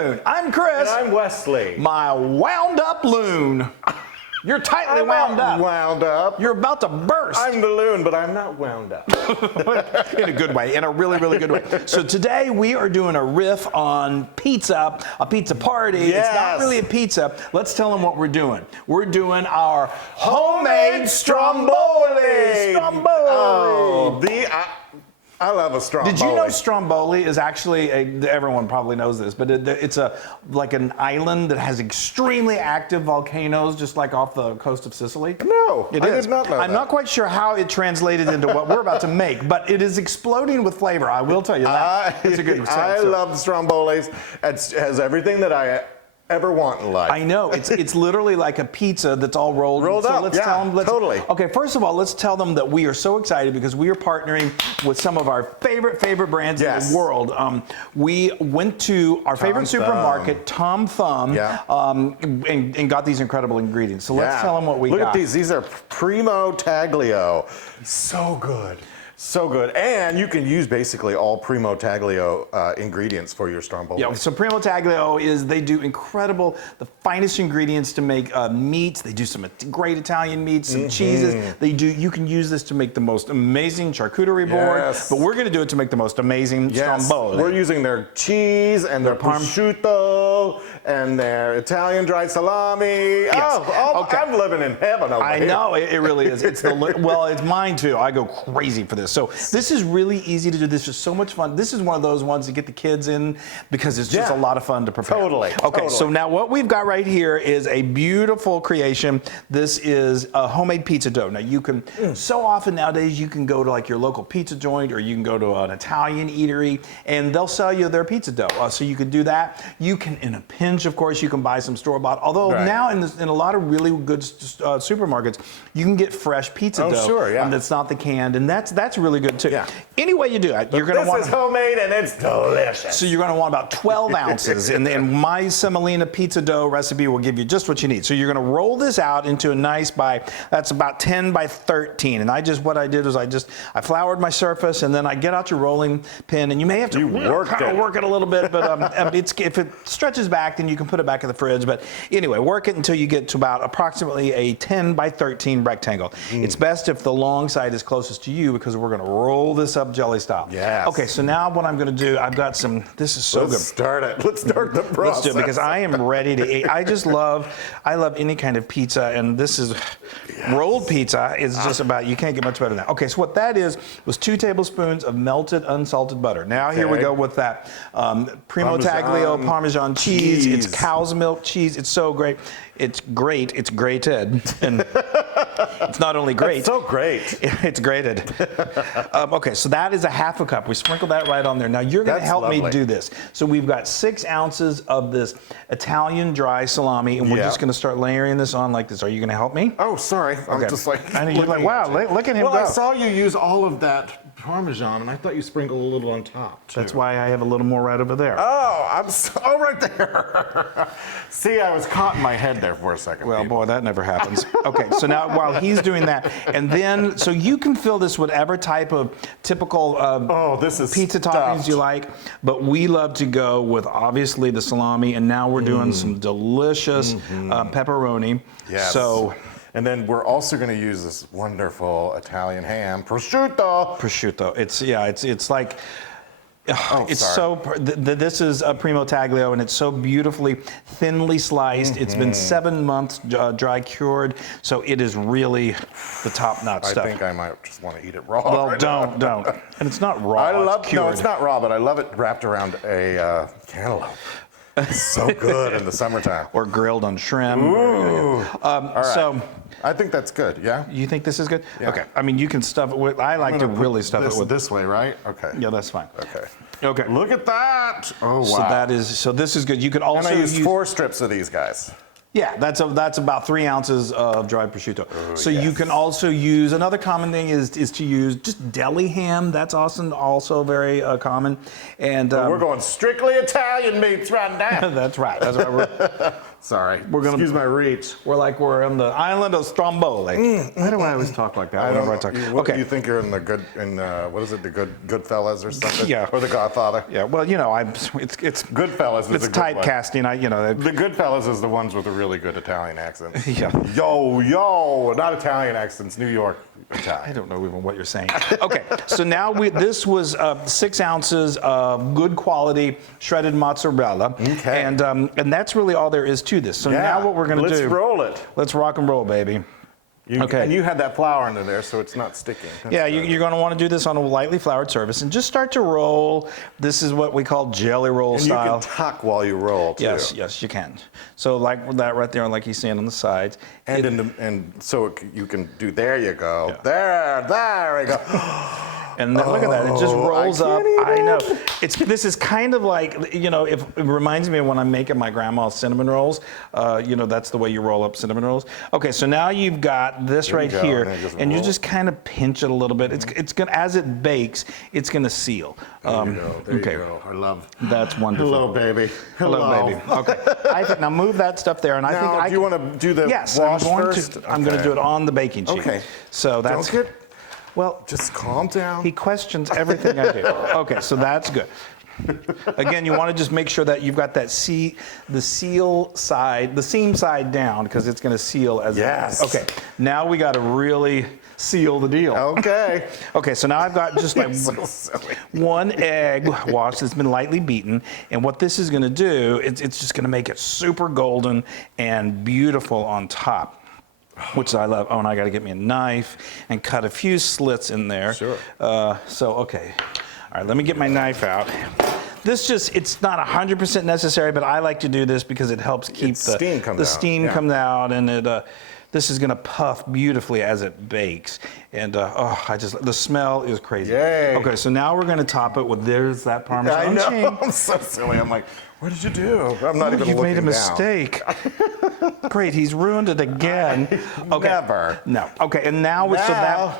afternoon. I'm Chris. And I'm Wesley. My wound up loon. You're tightly wound up. Wound up. You're about to burst. I'm the loon, but I'm not wound up. In a good way, in a really, really good way. So today we are doing a riff on pizza, a pizza party. Yes. It's not really a pizza. Let's tell them what we're doing. We're doing our homemade Stromboli. Stromboli. Oh, I love a Stromboli. Did you know Stromboli is actually everyone probably knows this, but it's like an island that has extremely active volcanoes, just like off the coast of Sicily? No, it I is. did not know I'm that. not quite sure how it translated into what we're about to make, but it is exploding with flavor. I will tell you that. It's a good I love Strombolis. It has everything that I ever want in life. I know. It's literally like a pizza that's all rolled up. So let's tell them. Totally. Okay, first of all, let's tell them that we are so excited because we are partnering with some of our favorite brands in the world. We went to our favorite supermarket, Tom Thumb, and got these incredible ingredients. So let's tell them what we got. Look at these. These are Primo Taglio. So good. So good. And you can use basically all Primo Taglio ingredients for your Stromboli. Yeah, so Primo Taglio they do the finest ingredients to make meats. They do some great Italian meats, some cheeses. You can use this to make the most amazing charcuterie board, but we're going to do it to make the most amazing Stromboli. We're using their cheese and their prosciutto and their Italian dried salami. Okay. I'm living in heaven over here. I know, it really is. It's it's mine too. I go crazy for this. So this is really easy to do. This is so much fun. This is one of those ones to get the kids in because it's just a lot of fun to prepare. Totally. Okay, so now what we've got right here is a beautiful creation. This is a homemade pizza dough. Now you can, so often nowadays you can go to like your local pizza joint or you can go to an Italian eatery and they'll sell you their pizza dough. So you can do that. You can, in a pinch, of course, you can buy some store-bought. Although now in a lot of really good supermarkets, you can get fresh pizza dough that's not the canned, and that's really good too. Any way you do it, you're going to want. This is homemade and it's delicious. So you're going to want about 12 ounces, and my semolina pizza dough recipe will give you just what you need. So you're going to roll this out into a nice that's about 10 by 13. And what I did was I floured my surface, and then I get out your rolling pin, and you may have to work it a little bit, but if it stretches back, then you can put it back in the fridge. But anyway, work it until you get to about approximately a 10 by 13 rectangle. It's best if the long side is closest to you because we're going to roll this up jelly style. Yes. Okay, so now what I'm going to do, I've got some, this is so good. Let's start it. Let's start the process. Let's do it because I am ready to eat. I love any kind of pizza, and this is, rolled pizza is just about, you can't get much better than that. Okay, so what that was 2 tablespoons of melted unsalted butter. Now here we go with that Primo Taglio Parmesan cheese. It's cow's milk cheese. It's so great. It's great. It's grated. And it's not only great. It's so great. It's grated. Okay, so that is a half a cup. We sprinkle that right on there. Now you're going to help me do this. So we've got 6 ounces of this Italian dry salami, and we're just going to start layering this on like this. Are you going to help me? Oh, sorry. I'm just like. I know you're like, wow, look at him go. Well, I saw you use all of that Parmesan, and I thought you sprinkled a little on top, too. That's why I have a little more right over there. Oh, right there. See, I was caught in my head there for a second. Well, boy, that never happens. Okay, so now while he's doing that, and then, so you can fill this whatever type of typical pizza toppings you like, but we love to go with, obviously, the salami, and now we're doing some delicious pepperoni. Yes. And then we're also going to use this wonderful Italian ham, prosciutto. Prosciutto. It's like. This is a Primo Taglio, and it's so beautifully thinly sliced. It's been 7 months dry cured, so it is really the top-notch stuff. I think I might just want to eat it raw. Well, don't. And it's not raw. No, it's not raw, but I love it wrapped around a cantaloupe. It's so good in the summertime. Or grilled on shrimp. Ooh. All right. So I think that's good, yeah? You think this is good? Yeah. Okay. I mean, you can stuff it with, I like to really stuff it with. This way, right? Okay. Yeah, that's fine. Okay. Look at that. Oh, wow. So this is good. You could also use... And I use 4 strips of these guys. Yeah, that's about 3 ounces of dried prosciutto. So you can also use, another common thing is to use just deli ham. That's also very common. And we're going strictly Italian meats right now. That's right. Sorry. We're gonna- Excuse my reach. We're on the island of Stromboli. Why do I always talk like that whenever I talk? What do you think you're in what is it, the Goodfellas or something? Yeah. Or the Godfather? Yeah, well, it's Goodfellas is it's a good one. typecasting. The Goodfellas is the ones with the really good Italian accents. Yeah. Yo, not Italian accents, New York Italian. I don't know even what you're saying. Okay, so now this was 6 ounces of good quality shredded mozzarella. Okay. And that's really all there is to this. So Yeah. now what we're going to do. Let's roll it. Let's rock and roll, baby. Okay. And you had that flour under there, so it's not sticking. That's Yeah, good. you're going to want to do this on a lightly floured surface and just start to roll. This is what we call jelly roll And style. you can tuck while you roll, too. Yes, you can. So like that right there, like he's saying on the sides. And so you can do, there you go. Yeah. There we go. And then, look at that, it just rolls up. can't I know. This is kind of like, it reminds me of when I'm making my grandma's cinnamon rolls. That's the way you roll up cinnamon rolls. Okay, so now you've got this There you right go, here, and then just and you roll. just kind of pinch it a little bit. It's gonna, as it bakes, it's gonna seal. There you go. There okay. you go. I love. That's wonderful. Hello, baby. Hello, baby. Okay. I think now move that stuff there, and I think Now, I do you want to do the Yes, wash I'm going first? to. I'm going to do it on the baking sheet. Okay. So that's Don't get. well. Just calm down. He questions everything I do. Okay, so that's good. Again, you want to just make sure that you've got that the seam side down, because it's going to seal as Yes. Okay, now we got to really seal the deal. Okay. Okay, so now I've got just like So silly. 1 egg washed that's been lightly beaten, and what this is going to do, it's just going to make it super golden and beautiful on top, which I love. Oh, and I got to get me a knife and cut a few slits in there. Sure. Okay. All right, let me get my knife out. It's not 100% necessary, but I like to do this because it helps keep steam comes out, steam yeah. comes out, and this is going to puff beautifully as it bakes. And the smell is crazy. Yay. Okay, so now we're going to top it with, there's that Parmesan I know. cheese. I'm so silly. I'm like, what did you do? I'm not even You've looking made a down. mistake. Great, he's ruined it again. Okay. Never. No. Okay, and now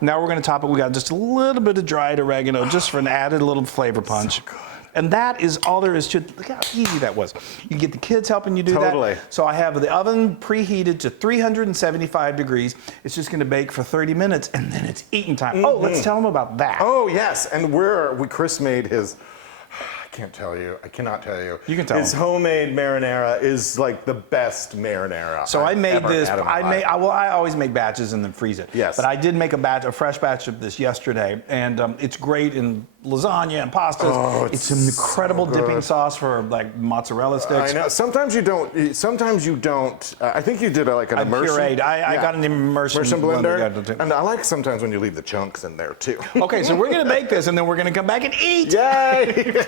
now we're going to top it. We got just a little bit of dried oregano, just for an added little flavor punch. So good. And that is all there is to it. Look how easy that was. You get the kids helping you do Totally. that. So I have the oven preheated to 375 degrees. It's just going to bake for 30 minutes, and then it's eating time. Oh, let's tell them about that. Oh yes, and Chris made his. I cannot tell you. You can tell His him. homemade marinara is like the best marinara. So I made ever this. had in my life. I always make batches and then freeze it. Yes. But I did make a fresh batch of this yesterday, and it's great in lasagna and pastas. Oh, it's an incredible so good. dipping sauce for like mozzarella sticks. I know. Sometimes you don't. I think you did like an I immersion. pureed. I got an immersion blender. blender. And I like sometimes when you leave the chunks in there too. Okay, so we're gonna make this, and then we're gonna come back and eat. Yay!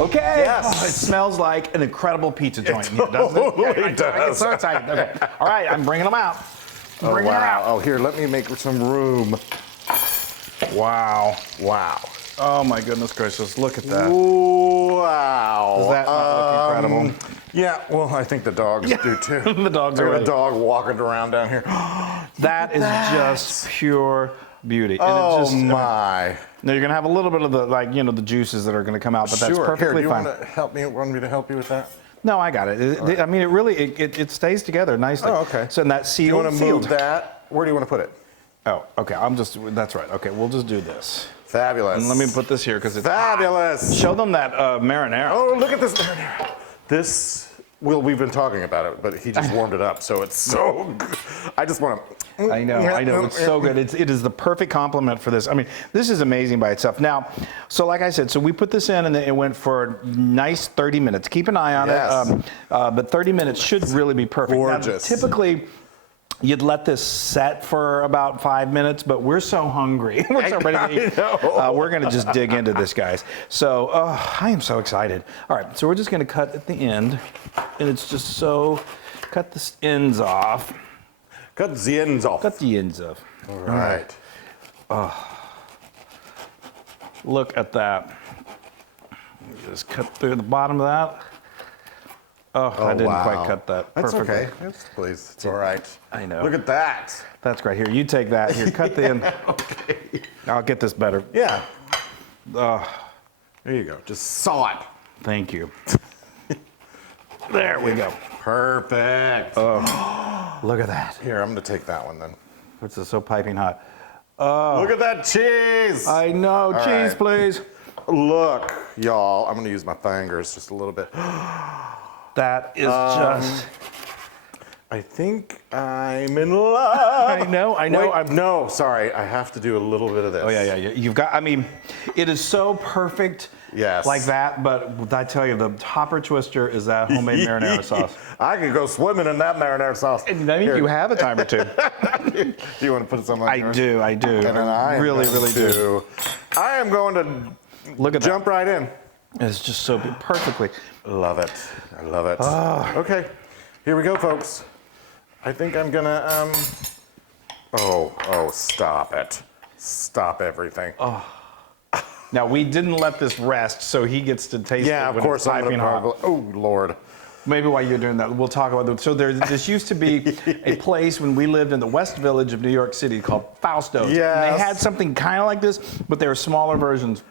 Okay. Yes. Oh, it smells like an incredible pizza joint, here, doesn't it? totally I get does. so excited. Okay. All right, I'm bringing them out. Oh Bringing them wow! out. Oh here, let me make some room. Wow. Wow! Oh my goodness gracious! Look at that. Wow! Does that not look incredible? Yeah. Well, I think the dogs do too. The dogs I are got a ready. dog walking around down here. That is just pure beauty. And Oh it's just, my! Now you're gonna have a little bit of the juices that are gonna come out, but that's Sure. Here, perfectly do you fine. want to help me? Want me to help you with that? No, I got it. I mean, it really it stays together nicely. Oh, okay. So in that Do you sealed. want to move that? Where do you want to put it? Oh, okay. That's right. Okay, we'll just do this. Fabulous. And let me put this here because it's Fabulous. Show them that marinara. Oh, look at this marinara. This. Well, we've been talking about it, but he just warmed it up, so it's so good. I just want to. I know. It's so good. It is the perfect complement for this. I mean, this is amazing by itself. Now, so like I said, so we put this in and it went for a nice 30 minutes. Keep an eye on Yes. it. But 30 minutes should really be perfect. Gorgeous. Now, typically, you'd let this set for about 5 minutes, but we're so hungry. We're so ready to eat. know. We're going to just dig into this, guys. So I am so excited. All right, so we're just going to cut at the end, and it's just so, cut the ends off. Cut the ends off. Cut the ends off. All right. Look at that. Just cut through the bottom of that. Oh, I didn't wow. quite cut that That's perfectly. okay. Yes, please. It's all right. I know. Look at that. That's great. Here, you take that. Here, cut the end. Okay. I'll get this better. Yeah. There you go. Just saw it. Thank you. There we go. Perfect. Look at that. Here, I'm gonna take that one then. This is so piping hot. Look at that cheese. I know. All Cheese, right. please. Look, y'all, I'm gonna use my fingers just a little bit. That is just. I think I'm in love. I know. Wait, no, sorry, I have to do a little bit of this. Oh yeah. You've got. I mean, it is so perfect. Yes. Like that, but I tell you, the topper twister is that homemade marinara sauce. I could go swimming in that marinara sauce. And I think you have a time or two. Do you want to put some on I yours? do. And then I am really going do. to- I am going to Look at jump right in. that. It's just so perfectly. Love it. I love it. Okay, here we go, folks. I think I'm gonna. Oh, stop it! Stop everything. Now we didn't let this rest, so he gets to taste it. Yeah, of when course it's I'm piping gonna. hot. Oh Lord. Maybe while you're doing that, we'll talk about that. So this used to be a place when we lived in the West Village of New York City called Fausto's. And they Yes. had something kind of like this, but they were smaller versions.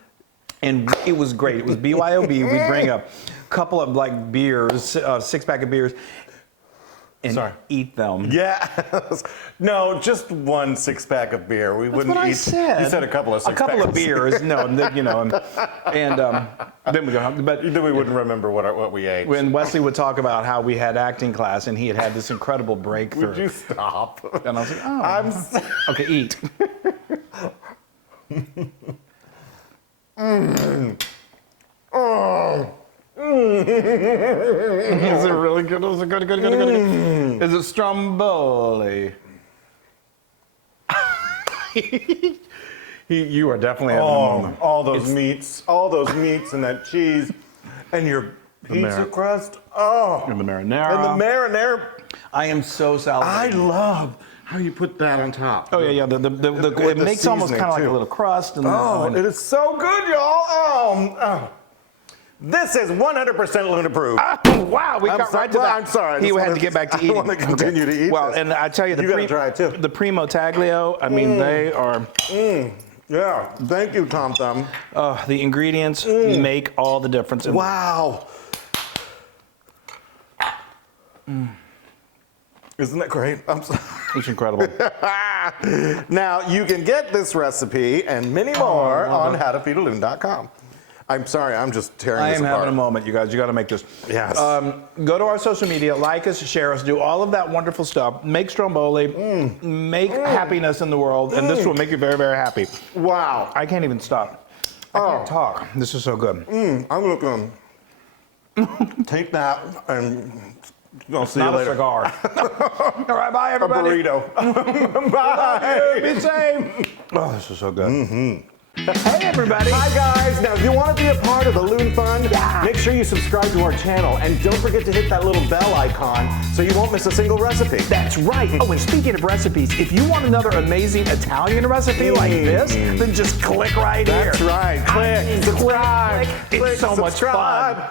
And it was great. It was BYOB. We'd bring a couple of like beers, six-pack of beers, and eat them. Yeah. No, just one six-pack of beer. We wouldn't What eat. I said. You said a couple of A six-packs. couple of beers. No, you know, and then we go home. But Then we wouldn't remember what we ate. when Wesley would talk about how we had acting class and he had had this incredible breakthrough. Would you stop? And I was like, oh. I'm. Okay, eat. Oh. Is it really good? Is it good? Is it Stromboli? You are definitely having a moment. All those meats and that cheese, and your pizza crust. Oh, And the marinara. and the marinara. I am so I salivating. love how you put that on top. Oh yeah. With It the makes almost seasoning, kind of like a too. little crust. And Oh, it is so good, y'all. Oh. This is 100% Loon approved. Wow, we got right to that. I'm sorry. I He just had wanna- to get back to I eating. want to continue to eat Well, this. and I tell you, You gotta try it, too. the primo taglio. I mean, they are. Yeah, thank you, Tom Thumb. The ingredients make all the difference. And Wow. Isn't that great? I'm sorry. It's incredible. Now, you can get this recipe and many more on howtofeedaloon.com. I'm sorry, I'm just tearing I this am apart. having a moment, you guys. You got to make this. Yes. Go to our social media, like us, share us, do all of that wonderful stuff. Make Stromboli, make happiness in the world, and this will make you very, very happy. Wow. I can't even stop. I can't talk. This is so good. I'm looking. Take that and I'll see you Not a later. cigar. All right, bye, A everybody. burrito. Bye. Be safe. Oh, this is so good. Hey, everybody. Hi guys, now if you want to be a part of the Loon Fun, make sure you subscribe to our channel and don't forget to hit that little bell icon so you won't miss a single recipe. That's right. Oh, and speaking of recipes, if you want another amazing Italian recipe like this, then just click right here. That's right. Click, subscribe. It's so much fun.